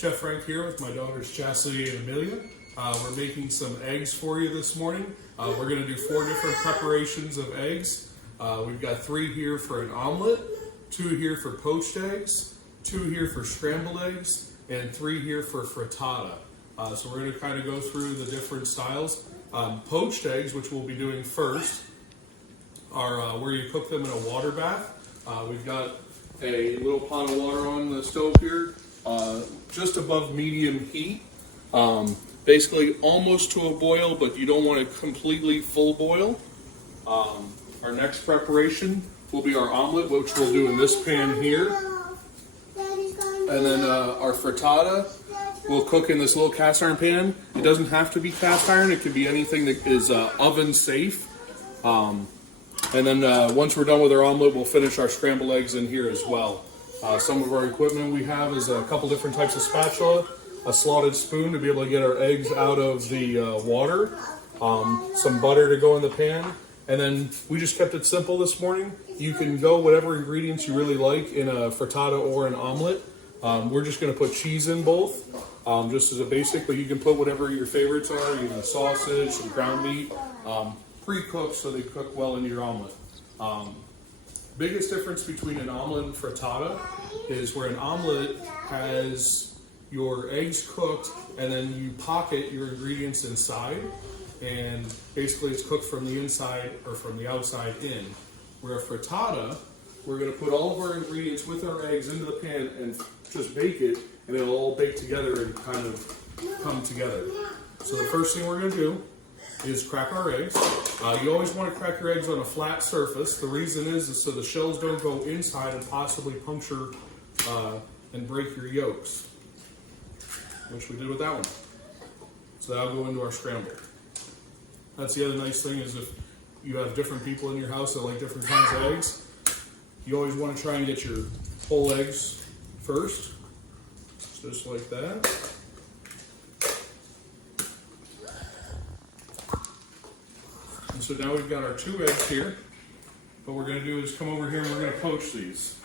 Chef Frank here with my daughters Chastity and Amelia. We're making some eggs for you this morning. We're going to do 4 different preparations of eggs. We've got 3 here for an omelet, 2 here for poached eggs, 2 here for scrambled eggs, and 3 here for frittata. So we're going to kind of go through the different styles. Poached eggs, which we'll be doing first, are where you cook them in a water bath. We've got a little pot of water on the stove here, just above medium heat. Basically almost to a boil, but you don't want a completely full boil. Our next preparation will be our omelet, which we'll do in this pan here. And then our frittata we'll cook in this little cast iron pan. It doesn't have to be cast iron, it could be anything that is oven safe. And then once we're done with our omelet, we'll finish our scrambled eggs in here as well. Some of our equipment we have is a couple different types of spatula, a slotted spoon to be able to get our eggs out of the water, some butter to go in the pan, and then we just kept it simple this morning. You can go whatever ingredients you really like in a frittata or an omelet. We're just going to put cheese in both, just as a basic, but you can put whatever your favorites are, even sausage, some ground meat, pre-cooked so they cook well into your omelet. Biggest difference between an omelet and frittata is where an omelet has your eggs cooked and then you pocket your ingredients inside, and basically it's cooked from the inside or from the outside in. Where a frittata, we're going to put all of our ingredients with our eggs into the pan and just bake it, and it'll all bake together and kind of come together. So the first thing we're going to do is crack our eggs. You always want to crack your eggs on a flat surface. The reason is so the shells don't go inside and possibly puncture and break your yolks, which we did with that one. So that'll go into our scramble. That's the other nice thing, is if you have different people in your house that like different kinds of eggs, you always want to try and get your whole eggs first, just like that. And so now we've got our 2 eggs here. What we're going to do is come over here and we're going to poach these.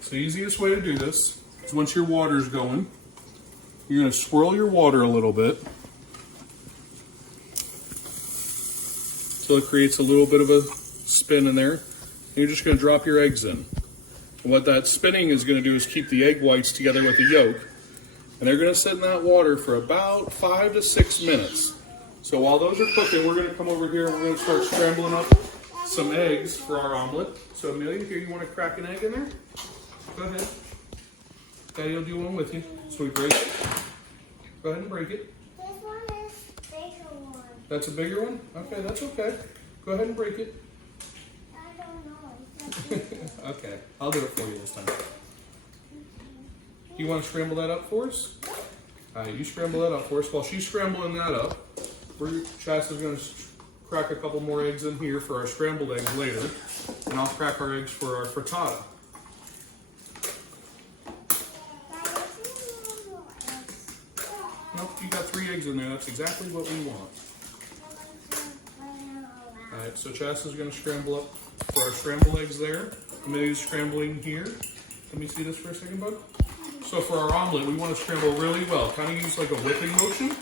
So the easiest way to do this is once your water's going, you're going to swirl your water a little bit so it creates a little bit of a spin in there. And you're just going to drop your eggs in. And what that spinning is going to do is keep the egg whites together with the yolk. And they're going to sit in that water for about 5 to 6 minutes. So while those are cooking, we're going to come over here and we're going to start scrambling up some eggs for our omelet. So Amelia, here, you want to crack an egg in there? Go ahead. Daddy will do one with you. So we break it. Go ahead and break it. This one is a bigger one. That's a bigger one? Okay, that's okay. Go ahead and break it. I don't know. Okay, I'll do it for you this time. You want to scramble that up for us? All right, you scramble that up for us. While she's scrambling that up, Chasta's going to crack a couple more eggs in here for our scrambled eggs later, and I'll crack our eggs for our frittata. Nope, you got 3 eggs in there. That's exactly what we want. All right, so Chasta's going to scramble up for our scrambled eggs there. Amelia's scrambling here. Let me see this for a second, bud. So for our omelet, we want to scramble really well. Kind of use like a whipping motion.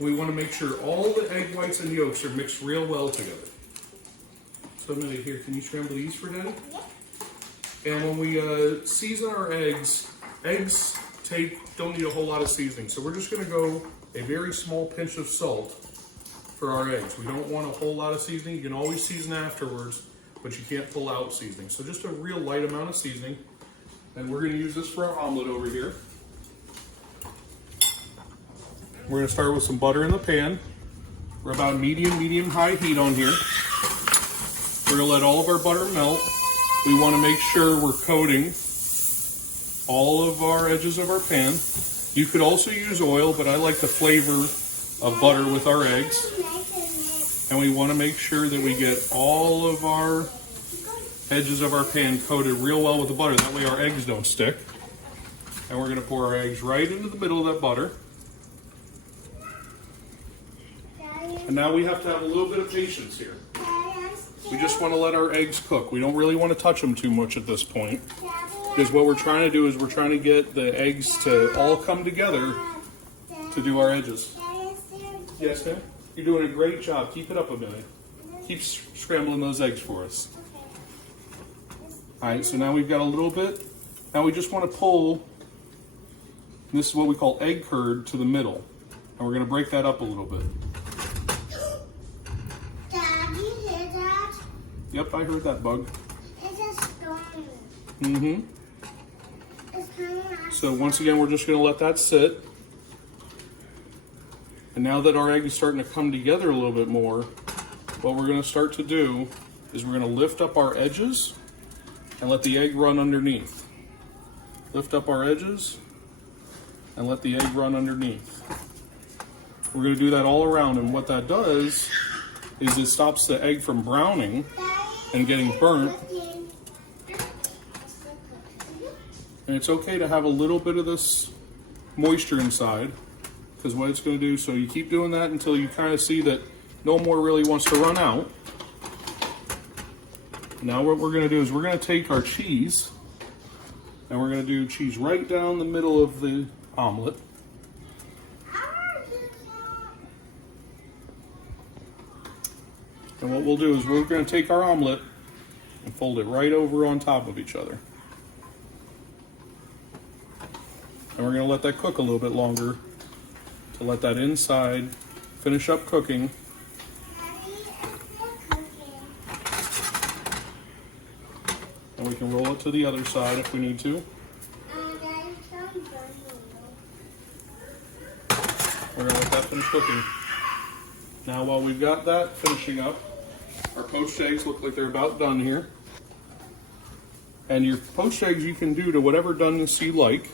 We want to make sure all the egg whites and yolks are mixed real well together. So Amelia, here, can you scramble these for Daddy? Yeah. And when we season our eggs don't need a whole lot of seasoning. So we're just going to go a very small pinch of salt for our eggs. We don't want a whole lot of seasoning. You can always season afterwards, but you can't pull out seasoning. So just a real light amount of seasoning. And we're going to use this for our omelet over here. We're going to start with some butter in the pan. We're about medium-high heat on here. We're going to let all of our butter melt. We want to make sure we're coating all of our edges of our pan. You could also use oil, but I like the flavor of butter with our eggs. And we want to make sure that we get all of our edges of our pan coated real well with the butter. That way our eggs don't stick. And we're going to pour our eggs right into the middle of that butter. And now we have to have a little bit of patience here. We just want to let our eggs cook. We don't really want to touch them too much at this point. Because what we're trying to do is we're trying to get the eggs to all come together to do our edges. Yes, ma'am? You're doing a great job. Keep it up, Amelia. Keep scrambling those eggs for us. All right, so now we've got a little bit. Now we just want to pull, this is what we call egg curd, to the middle. And we're going to break that up a little bit. Dad, you hear that? Yep, I heard that, Bug. It's a storm. Mm-hmm. It's coming out. So once again, we're just going to let that sit. And now that our egg is starting to come together a little bit more, what we're going to start to do is we're going to lift up our edges and let the egg run underneath. Lift up our edges and let the egg run underneath. We're going to do that all around, and what that does is it stops the egg from browning and getting burnt. And it's okay to have a little bit of this moisture inside, because what it's going to do, so you keep doing that until you kind of see that no more really wants to run out. Now what we're going to do is we're going to take our cheese, and we're going to do cheese right down the middle of the omelet. And what we'll do is we're going to take our omelet and fold it right over on top of each other. And we're going to let that cook a little bit longer to let that inside finish up cooking. And we can roll it to the other side if we need to. We're going to let that finish cooking. Now while we've got that finishing up, our poached eggs look like they're about done here. And your poached eggs you can do to whatever doneness you like.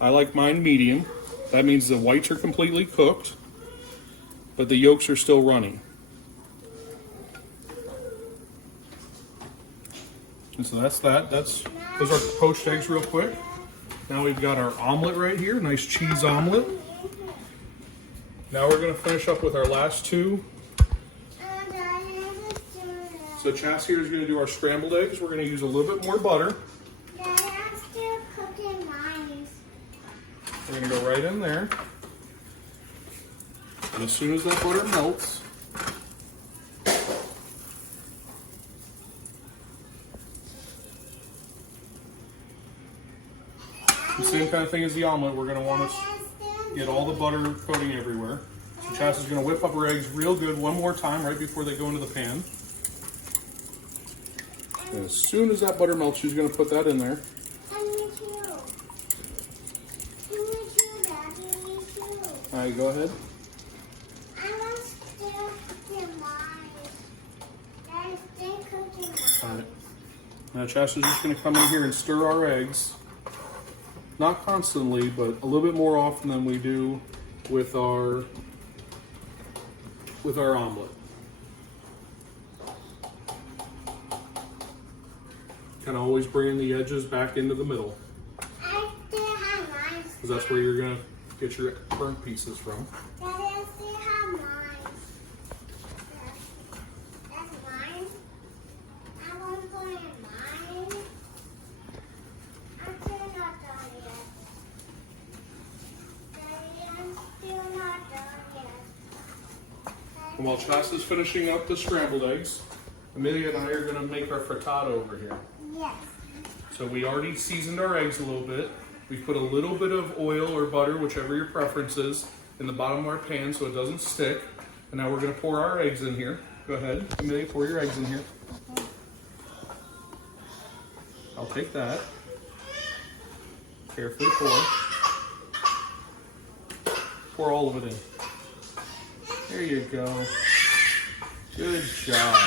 I like mine medium. That means the whites are completely cooked, but the yolks are still running. And so that's that. Those are poached eggs real quick. Now we've got our omelet right here, nice cheese omelet. Now we're going to finish up with our last two. So Chas here is going to do our scrambled eggs. We're going to use a little bit more butter. We're going to go right in there. And as soon as that butter melts, the same kind of thing as the omelet, we're going to want to get all the butter coating everywhere. So Chas is going to whip up her eggs real good one more time right before they go into the pan. And as soon as that butter melts, she's going to put that in there. All right, go ahead. All right. Now Chas is just going to come in here and stir our eggs. Not constantly, but a little bit more often than we do with our omelet. Kind of always bringing the edges back into the middle. Because that's where you're going to get your burnt pieces from. And while Chas is finishing up the scrambled eggs, Amelia and I are going to make our frittata over here. Yes. So we already seasoned our eggs a little bit. We put a little bit of oil or butter, whichever your preference is, in the bottom of our pan so it doesn't stick. And now we're going to pour our eggs in here. Go ahead, Amelia, pour your eggs in here. Okay. I'll take that. Carefully pour. Pour all of it in. There you go. Good job.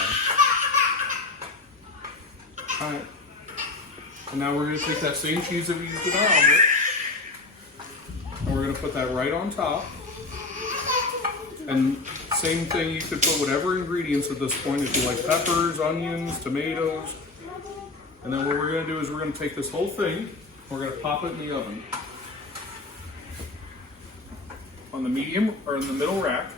All right. And now we're going to take that same cheese that we used in our omelet, and we're going to put that right on top. And same thing, you could put whatever ingredients at this point, if you like peppers, onions, tomatoes. And then what we're going to do is we're going to take this whole thing, we're going to pop it in the oven. On the medium, or in the middle rack,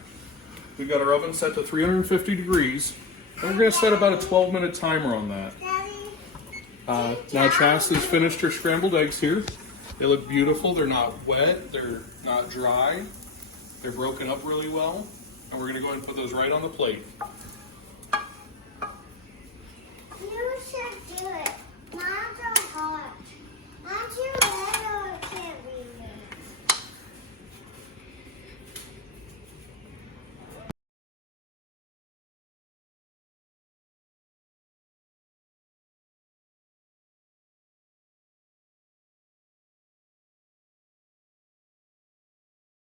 we've got our oven set to 350 degrees. And we're going to set about a 12-minute timer on that. Now Chastity's finished her scrambled eggs here. They look beautiful. They're not wet. They're not dry. They're broken up really well. And we're going to go ahead and put those right on the plate. You should do it.